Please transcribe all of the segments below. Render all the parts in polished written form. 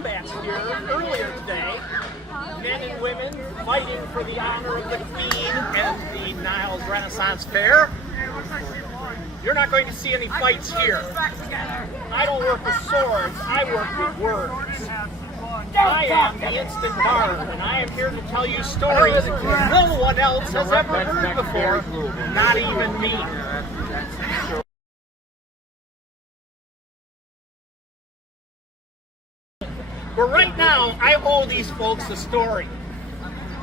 combat here earlier today. Men and women fighting for the honor of the Queen and the Niles Renaissance Fair. You're not going to see any fights here. I don't work with swords, I work with words. I am the instant barb, and I am here to tell you stories no one else has ever heard before, not even me. But right now, I owe these folks a story,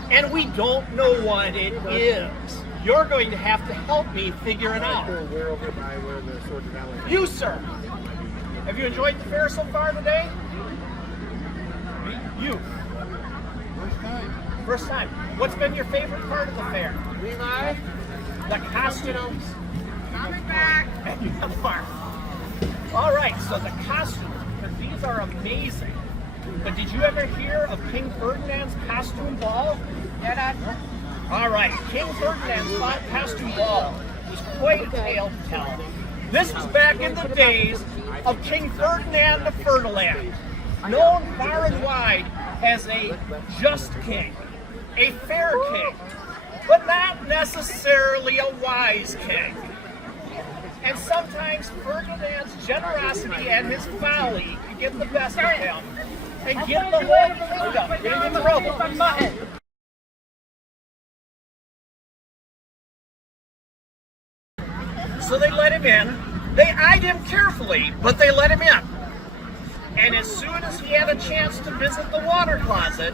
and we don't know what it is. You're going to have to help me figure it out. You, sir, have you enjoyed the fair so far today? You. First time. What's been your favorite part of the fair? Levi? The costumes. Coming back! And you have fun. All right, so the costumes, because these are amazing. But did you ever hear of King Ferdinand's costume ball? All right, King Ferdinand's costume ball was quite a tale to tell. This was back in the days of King Ferdinand of Ferdinand, known far and wide as a just king, a fair king, but not necessarily a wise king. And sometimes Ferdinand's generosity and his folly could get the best of him and get the whole kingdom in trouble. So they let him in. They eyed him carefully, but they let him in. And as soon as he had a chance to visit the water closet,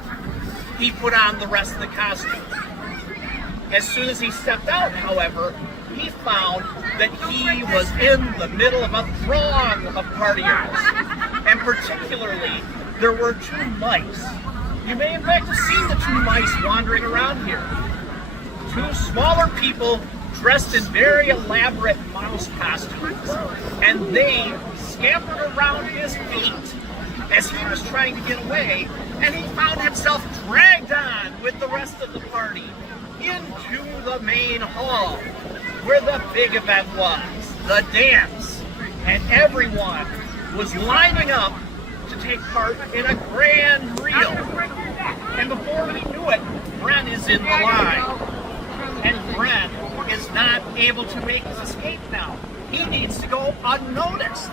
he put on the rest of the costume. As soon as he stepped out, however, he found that he was in the middle of a throng of partiers. And particularly, there were two mice. You may in fact have seen the two mice wandering around here. Two smaller people dressed in very elaborate mouse costumes. And they scampered around his feet as he was trying to get away, and he found himself dragged on with the rest of the party into the main hall where the big event was, the dance. And everyone was lining up to take part in a grand reel. And before we knew it, Brent is in the line. And Brent is not able to make his escape now. He needs to go unnoticed.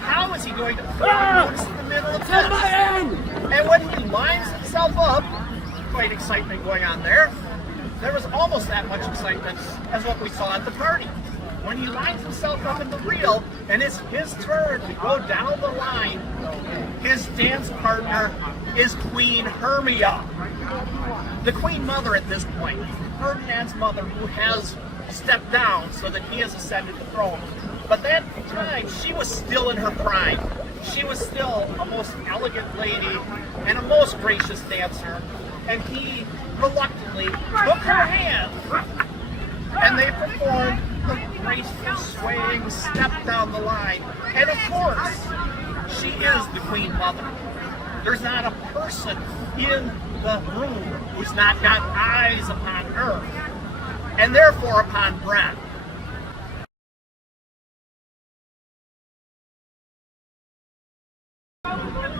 How is he going to put unnoticed in the middle of this? And when he lines himself up, quite excitement going on there. There was almost that much excitement as what we saw at the party. When he lines himself up in the reel, and it's his turn to go down the line, his dance partner is Queen Hermia. The Queen Mother at this point, Ferdinand's mother, who has stepped down so that he has ascended the throne. But that time, she was still in her prime. She was still a most elegant lady and a most gracious dancer. And he reluctantly took her hand, and they performed the graceful swaying step down the line. And of course, she is the Queen Mother. There's not a person in the room who's not got eyes upon her, and therefore upon Brent.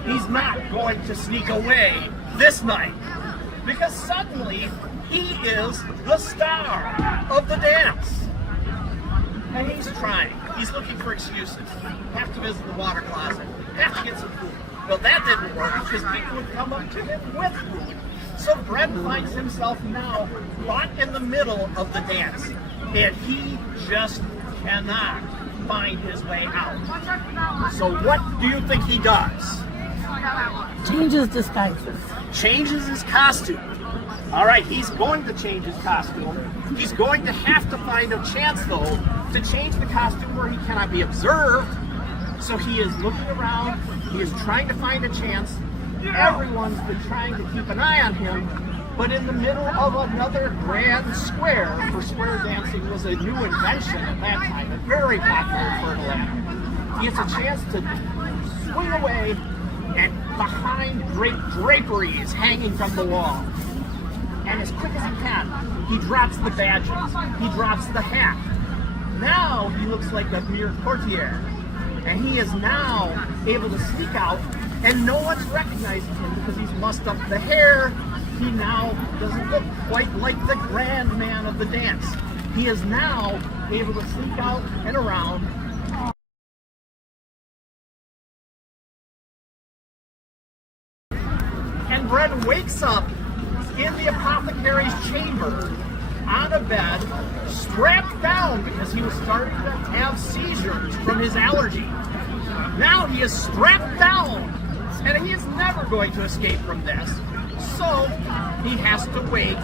He's not going to sneak away this night, because suddenly he is the star of the dance. And he's trying. He's looking for excuses. Have to visit the water closet. Have to get some food. Well, that didn't work because people would come up to him with food. So Brent finds himself now caught in the middle of the dance. And he just cannot find his way out. So what do you think he does? Changes disguises. Changes his costume. All right, he's going to change his costume. He's going to have to find a chance, though, to change the costume where he cannot be observed. So he is looking around. He is trying to find a chance. Everyone's been trying to keep an eye on him. But in the middle of another grand square, for square dancing was a new invention at that time, and very popular in Ferdinand. He gets a chance to swing away and behind great draperies hanging from the wall. And as quick as he can, he drops the badges, he drops the hat. Now he looks like a mere courtier, and he is now able to sneak out And no one's recognizing him because he's mussed up the hair. He now doesn't look quite like the grand man of the dance. He is now able to sneak out and around. And Bren wakes up in the apothecary's chamber on a bed, strapped down because he was starting to have seizures from his allergy. Now he is strapped down, and he is never going to escape from this. So he has to wait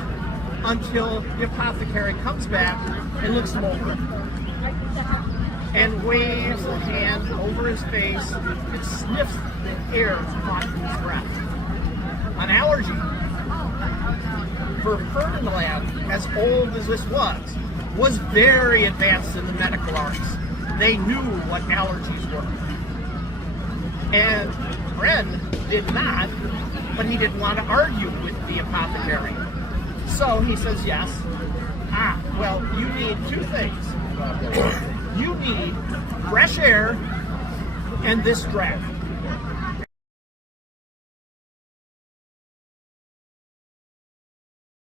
until the apothecary comes back and looks him over and waves a hand over his face and sniffs the air caught in his breath. An allergy. For Ferdinand, as old as this was very advanced in the medical arts. They knew what allergies were. And Bren did not, but he didn't want to argue with the apothecary. So he says, yes. Well, you need two things. You need fresh air and this draft.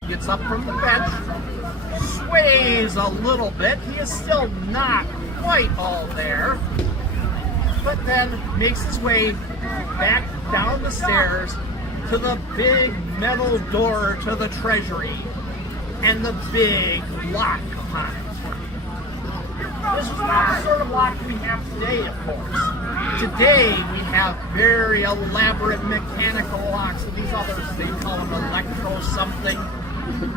Gets up from the bench, sways a little bit. He is still not quite all there, but then makes his way back down the stairs to the big metal door to the treasury and the big lock upon it. This is not the sort of lock we have today, of course. Today we have very elaborate mechanical locks, and these others, they call them electro something.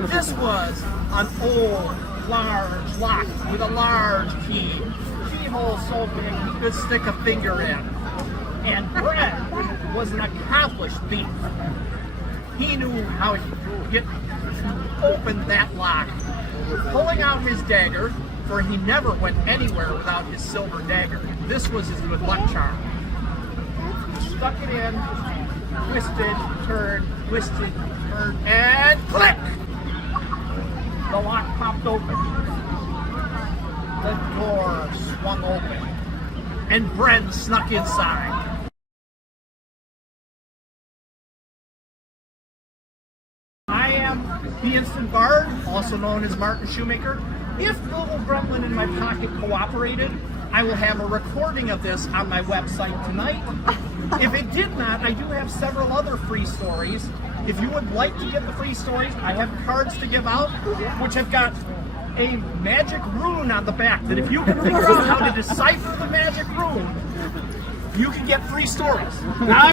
This was an old, large lock with a large key. Keyhole so big you could stick a finger in. And Bren was an accomplished thief. He knew how to get open that lock, pulling out his dagger, for he never went anywhere without his silver dagger. This was his good luck charm. Stuck it in, twisted, turned, and click! The lock popped open. The door swung open, and Bren snuck inside. I am the Instant Bard, also known as Martin Shoemaker. If Google Gremlin in my pocket cooperated, I will have a recording of this on my website tonight. If it did not, I do have several other free stories. If you would like to get the free stories, I have cards to give out, which have got a magic rune on the back that if you can figure out how to decipher the magic rune, you can get free stories. Now,